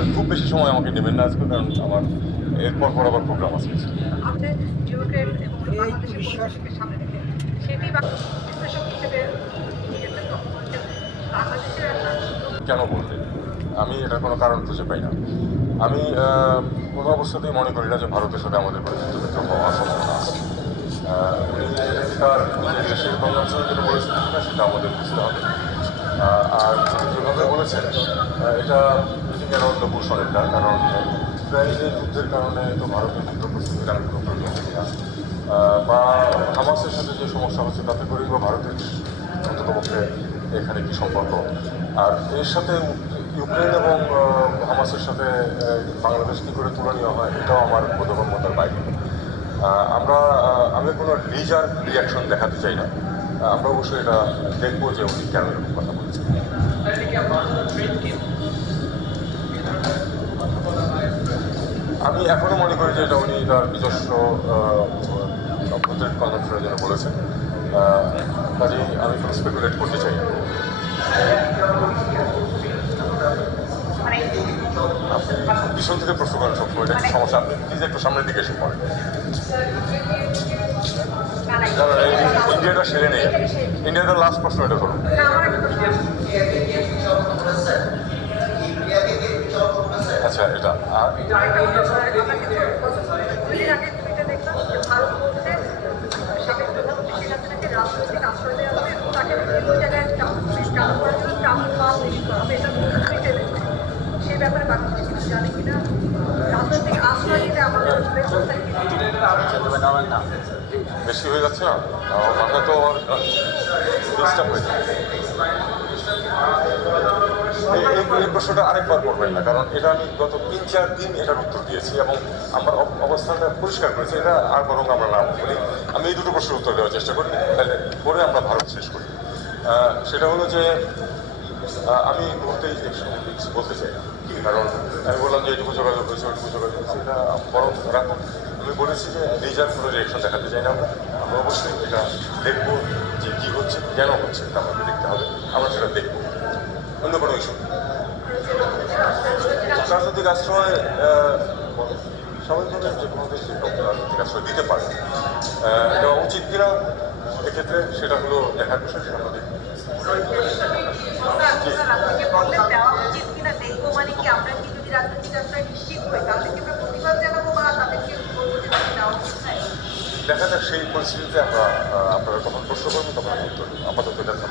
পারেন খুব বেশি সময় আমাকে নেবেন না আজকে কারণ আমার এরপর পর আবার প্রোগ্রাম আছে। কেন বলতে? আমি এটার কোনো কারণ খুঁজে পাই না। আমি কোনো অবস্থাতেই মনে করি না যে ভারতের সাথে আমাদের কোনো যুদ্ধক্ষেত্র হওয়ার সম্ভাবনা আছে আহ, উনি তার নিজের দেশের কনজামশনের জন্য বলেছেন সেটা আমাদের বুঝতে হবে। আর যেভাবে বলেছেন এটা ব্রিটিং অন্য পোষণেরটা কারণ, ইসরায়েলের যুদ্ধের কারণে তো ভারতের যুদ্ধ প্রস্তুতি কারণ কোনো প্রয়োজন না বা হামাসের সাথে যে সমস্যা হচ্ছে, তাতে করেই বা ভারতের অন্ততপক্ষে এখানে কি সম্পর্ক? আর এর সাথে ইউক্রেন এবং হামাসের সাথে বাংলাদেশ কী করে তুলনীয় হয়, এটাও আমার বোধগম্যতার বাইরে। আমরা আমি কোনো লিজার রিয়াকশন দেখাতে চাই না। আমরা অবশ্যই এটা দেখব যে উনি কেন এরকম কথা বলছেন। আমি এখনও মনে করি যে এটা উনি তার নিজস্ব অভ্যন্তরীণ কনজামশনের জন্য বলেছেন। কাজেই আমি কোনো স্পেকুলেট করতে চাই পিছন থেকে প্রশ্ন করেন সবসময়, এটা সমস্যা। আপনি প্লিজ একটু সামনের দিকে এসে পড়েন। ইন্ডিয়াটা সেরে নেই। ইন্ডিয়াটার লাস্ট প্রশ্ন এটা করুন আমার একটা প্রশ্ন আছে। আচ্ছা সেই ব্যাপারে বাংলাদেশ কিছু জানে কিনা রাজনৈতিক আশ্রয় দিতে আমাদের বেশি হয়ে যাচ্ছে মাথা তো ডিস্টার্ব হয়ে যাচ্ছে এই এই- এই প্রশ্নটা আরেকবার করবেন না, কারণ এটা আমি গত তিন চার দিন এটার উত্তর দিয়েছি এবং আমার অব- অবস্থানটা পরিষ্কার করেছি, এটা আর বরং আমরা না বলি। আমি এই দুটো প্রশ্নের উত্তর দেওয়ার চেষ্টা করি, তাহলে পরে আমরা ভারত শেষ করি। সেটা হলো যে আমি এই মুহূর্তে এই সম্বন্ধে কিছু বলতে চাই কারণ আমি বললাম যে এটুকু যোগাযোগ হয়েছে ওইটুকু যোগাযোগ হয়েছে, এটা বরং রাখুন আমি বলেছি যে নিজের কোনো রিয়েকশন দেখাতে চাই না আমরা। আমরা অবশ্যই এটা দেখব যে কী হচ্ছে, কেন হচ্ছে এটা আমাদের দেখতে হবে। আমরা সেটা দেখব। অন্য কোনো ইস্যু রাজনৈতিক আশ্রয় স্বাভাবিকভাবে যে কোনো দেশ যে রাজনৈতিক আশ্রয় দিতে পারে। দেওয়া উচিত কিনা, এক্ষেত্রে সেটা হলো দেখার বিষয়, সেটা দেখব দেখব নয় দেখা যাক সেই পরিস্থিতিতে আমরা আপনারা তখন প্রশ্ন করবেন, তখন আপাতত পিলারের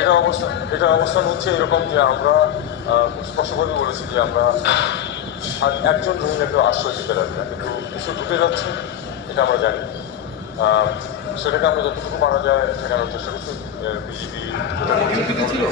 এটা অবস্থান এটা অবস্থান হচ্ছে এরকম যে আমরা স্পষ্টভাবে বলেছি যে আমরা একজন রোহিঙ্গাকে আশ্রয় দিতে রাজি না কিন্তু কিছু ঢুকে যাচ্ছে এটা আমরা জানি। সেটাকে আমরা যতটুকু পারা যায় ঠেকানোর চেষ্টা করছি টিভি ছিল?